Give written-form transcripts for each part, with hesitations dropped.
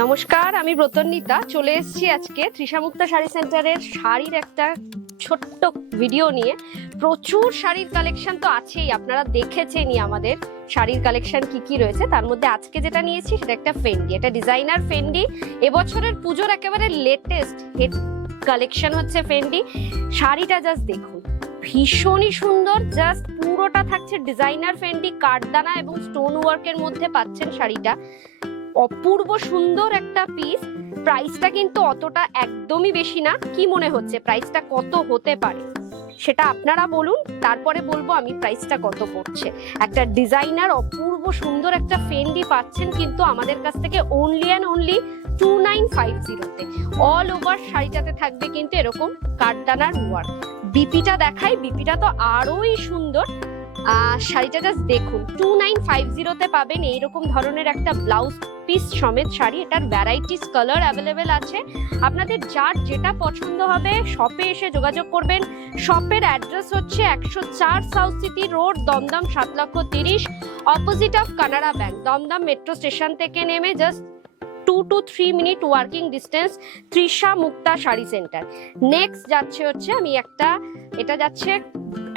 নমস্কার, আমি ব্রতন্বিতা চলে এসেছি আজকে তৃষা মুক্তা শাড়ি সেন্টারের শাড়ির একটা ছোট্ট ভিডিও নিয়ে। প্রচুর শাড়ির কালেকশন তো আছেই, আপনারা দেখেছেনই আমাদের শাড়ির কালেকশন কি কি রয়েছে। তার মধ্যে আজকে যেটা নিয়েছি সেটা একটা ফেন্ডি, এটা ডিজাইনার ফেন্ডি। এবছরের পুজোর একেবারে লেটেস্ট হিট কালেকশন হচ্ছে ফেন্ডি। শাড়িটা জাস্ট দেখুন, ভীষণই সুন্দর। জাস্ট পুরোটা থাকছে ডিজাইনার ফেন্ডি, কাঠদানা এবং স্টোন ওয়ার্কের মধ্যে পাচ্ছেন শাড়িটা। অপূর্ব সুন্দর একটা পিস। প্রাইসটা কিন্তু অতটা একদমই বেশি না। কি মনে হচ্ছে প্রাইসটা কত হতে পারে সেটা আপনারা বলুন, তারপরে বলবো আমি প্রাইসটা কত পড়ছে। একটা ডিজাইনার অপূর্ব সুন্দর একটা ফেন্ডি পাচ্ছেন কিন্তু আমাদের কাছ থেকে অনলি অ্যান্ড অনলি 2950-তে। অল ওভার শাড়িটাতে থাকবে কিন্তু এরকম কাঠদানার ওয়ার্ক। বিপিটা দেখাই, বিপিটা তো আরোই সুন্দর। শাড়িটা জাস্ট দেখুন, 2950-তে পাবেন এইরকম ধরনের একটা ব্লাউজ পিস সমেত শাড়ি। এটার ভ্যারাইটিস কালার অ্যাভেলেবেল আছে। আপনাদের যার যেটা পছন্দ হবে শপে এসে যোগাযোগ করবেন। শপের অ্যাড্রেস হচ্ছে 104 south city road, Dumdum 7,30,000, opposite of Canara bank. Dumdum metro station থেকে নেমে just 2 to 3 minute working distance, Trisha Mukta sari centre. Next যাচ্ছে হচ্ছে এটা যাচ্ছে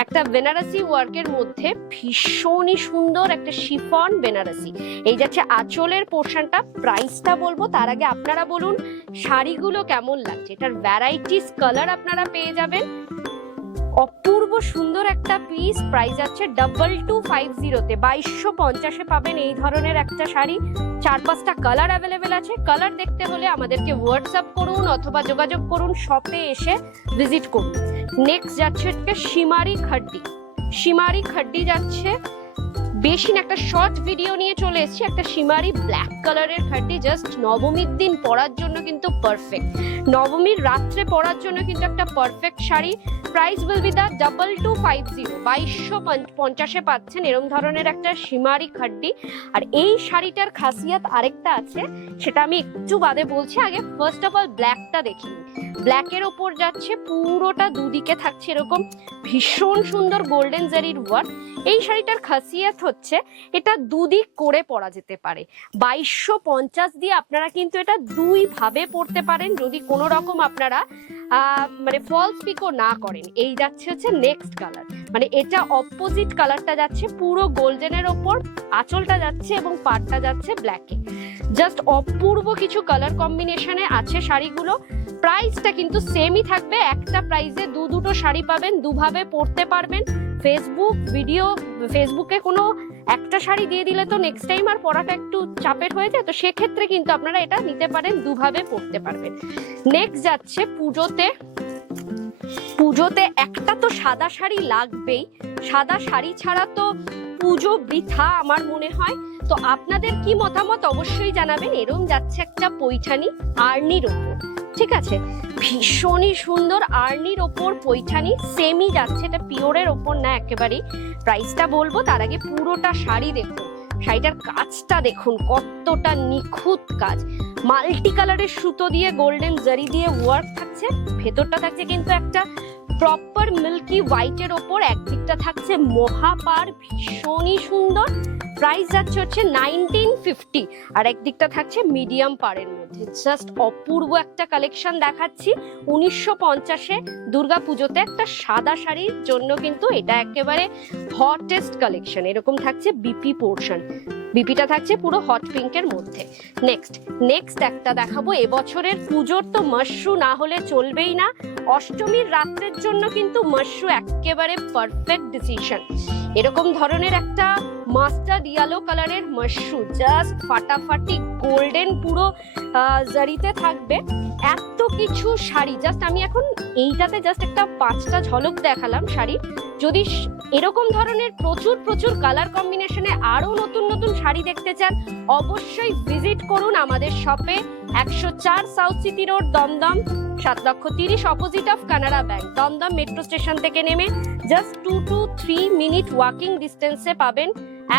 একটা বেনারসি ওয়ার্কের মধ্যে ভীষণই সুন্দর একটা শিফন বেনারসি। এই যাচ্ছে আঁচলের পোর্শনটা। প্রাইসটা বলবো তার আগে আপনারা বলুন শাড়িগুলো কেমন লাগছে। এটার ভ্যারাইটিস কালার আপনারা পেয়ে যাবেন। অপূর্ব সুন্দর একটা পিস। প্রাইস আছে 2250-তে, 2250-এ পাবেন এই ধরনের একটা শাড়ি। 4-5টা কালার অ্যাভেলেবেল আছে। কালার দেখতে হলে আমাদেরকে হোয়াটসঅ্যাপ করুন অথবা যোগাযোগ করুন, শপে এসে ভিজিট করুন। নেক্সট যাচ্ছে একটা শিমারি খাড্ডি। শিমারি খাড্ডি যাচ্ছে, বেশি না, একটা শর্ট ভিডিও নিয়ে চলে এসেছি। একটা শিমারি ব্ল্যাক কালারের খাড্ডি, জাস্ট নবমীর দিন পরার জন্য কিন্তু পারফেক্ট। নবমীর রাত্রে পরার জন্য কিন্তু একটা perfect sari. Price will be the 2250, 2250-এ পাচ্ছেন এরকম ধরনের একটা শিমারি খাড্ডি। আর এই শাড়িটার খাসিয়াত আরেকটা আছে, সেটা আমি একটু বাদে বলছি। আগে ফার্স্ট অফ অল ব্ল্যাকটা দেখি। ব্ল্যাকের ওপর যাচ্ছে পুরোটা দুদিকে থাকছে এরকম ভীষণ সুন্দর গোল্ডেন জারির ওয়ার্ক। এই শাড়িটার খাসিয়াত হচ্ছে এটা দুদিক করে পরা যেতে পারে। 2250 দিয়ে আপনারা কিন্তু এটা দুই ভাবে পরতে পারেন যদি কোনো রকম আপনারা মানে ফলস পিকো না করেন। এই যাচ্ছে হচ্ছে নেক্সট কালার, মানে এটা অপোজিট কালারটা যাচ্ছে পুরো গোল্ডেনের ওপর, আঁচলটা যাচ্ছে এবং পাড়টা যাচ্ছে ব্ল্যাকে। জাস্ট অপূর্ব কিছু কালার কম্বিনেশনে আছে শাড়িগুলো। প্রাইসটা কিন্তু সেমই থাকবে। একটা প্রাইসে দুটো শাড়ি পাবেন, দুভাবে পরতে পারবেন। ফেসবুকে কোনো একটা শাড়ি দিয়ে দিলে তো নেক্সট টাইম আর পরাটা একটু চাপের হয়ে যায়, তো সেক্ষেত্রে কিন্তু আপনারা এটা নিতে পারেন, দুভাবে পরতে পারবেন। নেক্সট যাচ্ছে পুজোতে একটা তো সাদা শাড়ি লাগবেই। সাদা শাড়ি ছাড়া তো পুজো বৃথা আমার মনে হয়। তো আপনাদের কি মতামত অবশ্যই জানাবেন। এরম যাচ্ছে একটা পৈঠানি আর্নির ওপর, ঠিক আছে, ভীষণই সুন্দর আর্নির ওপর পৈঠানি। সেমই যাচ্ছে, এটা পিওরের ওপর না একেবারেই। প্রাইসটা বলবো তার আগে পুরোটা শাড়ি দেখুন। শাড়িটার কাজটা দেখুন কতটা নিখুঁত কাজ। মাল্টি কালারের সুতো দিয়ে গোল্ডেন জারি দিয়ে ওয়ার্ক থাকছে। ভেতরটা থাকছে কিন্তু একটা প্রপার মিল্কি হোয়াইটের ওপর, একদিকটা থাকছে মহাপার, ভীষণই সুন্দর। প্রাইস যাচ্ছে হচ্ছে 1950 আর একদিকটা থাকছে মিডিয়াম পাড়ের মধ্যে। জাস্ট অপূর্ব একটা কালেকশন দেখাচ্ছি। 1950-এ দুর্গাপুজোতে একটা সাদা শাড়ির জন্য কিন্তু এটা একেবারে হটেস্ট কালেকশন। এরকম থাকছে বিপি পোর্শন, বিপিটা থাকছে পুরো হট পিঙ্কের মধ্যে। নেক্সট একটা দেখাবো। এবছরের পুজোর তো মাশরু না হলে চলবেই না। অষ্টমীর রাত্রের জন্য কিন্তু মাশরু একেবারে পারফেক্ট ডিসিশন। এরকম ধরনের একটা মাস্টার্ড ইয়েলো কালারের মাশরু, জাস্ট ফাটাফাটি গোল্ডেন পুরো জারিতে থাকবে। এত কিছু শাড়ি, জাস্ট আমি এখন এইটাতে জাস্ট একটা 5টা ঝলক দেখালাম শাড়ি। যদি এরকম ধরনের প্রচুর কালার কম্বিনেশনে আরো নতুন শাড়ি দেখতে চান, অবশ্যই ভিজিট করুন আমাদের শপে। 104 south city road, Dumdum 7,30,000, opposite of Canara bank. Dumdum metro station থেকে নেমে জাস্ট 2 to 3 মিনিট ওয়াকিং ডিস্টেন্সে পাবেন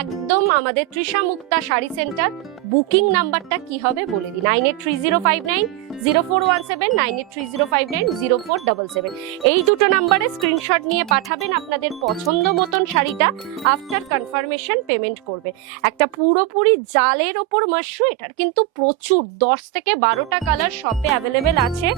একদম আমাদের তৃষা মুক্তা শাড়ি সেন্টার। বুকিং নাম্বারটা কি হবে বলে দিই, 9830590417, 9830590477। এই দুটো নাম্বারে স্ক্রিনশট নিয়ে পাঠাবেন আপনাদের পছন্দ মতন শাড়িটা। আফটার কনফার্মেশন পেমেন্ট করবে। একটা পুরোপুরি জালের ওপর মাশরু, এটার কিন্তু প্রচুর 10 থেকে 12টা কালার শপে অ্যাভেলেবেল আছে।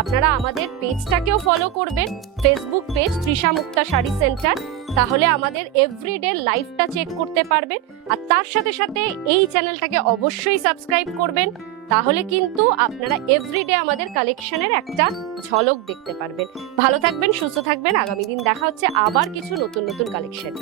আপনারা আমাদের পেজটাকেও ফলো করবেন, ফেসবুক পেজ তৃষা মুক্তা শাড়ি সেন্টার, তাহলে আমাদের এভরিডে লাইভটা চেক করতে পারবেন। আর তার সাথে সাথে এই চ্যানেলটাকে অবশ্যই সাবস্ক্রাইব করবেন, তাহলে কিন্তু আপনারা এভরিডে আমাদের কালেকশনের একটা ঝলক দেখতে পারবেন। ভালো থাকবেন, সুস্থ থাকবেন, আগামী দিন দেখা হচ্ছে আবার কিছু নতুন নতুন কালেকশন।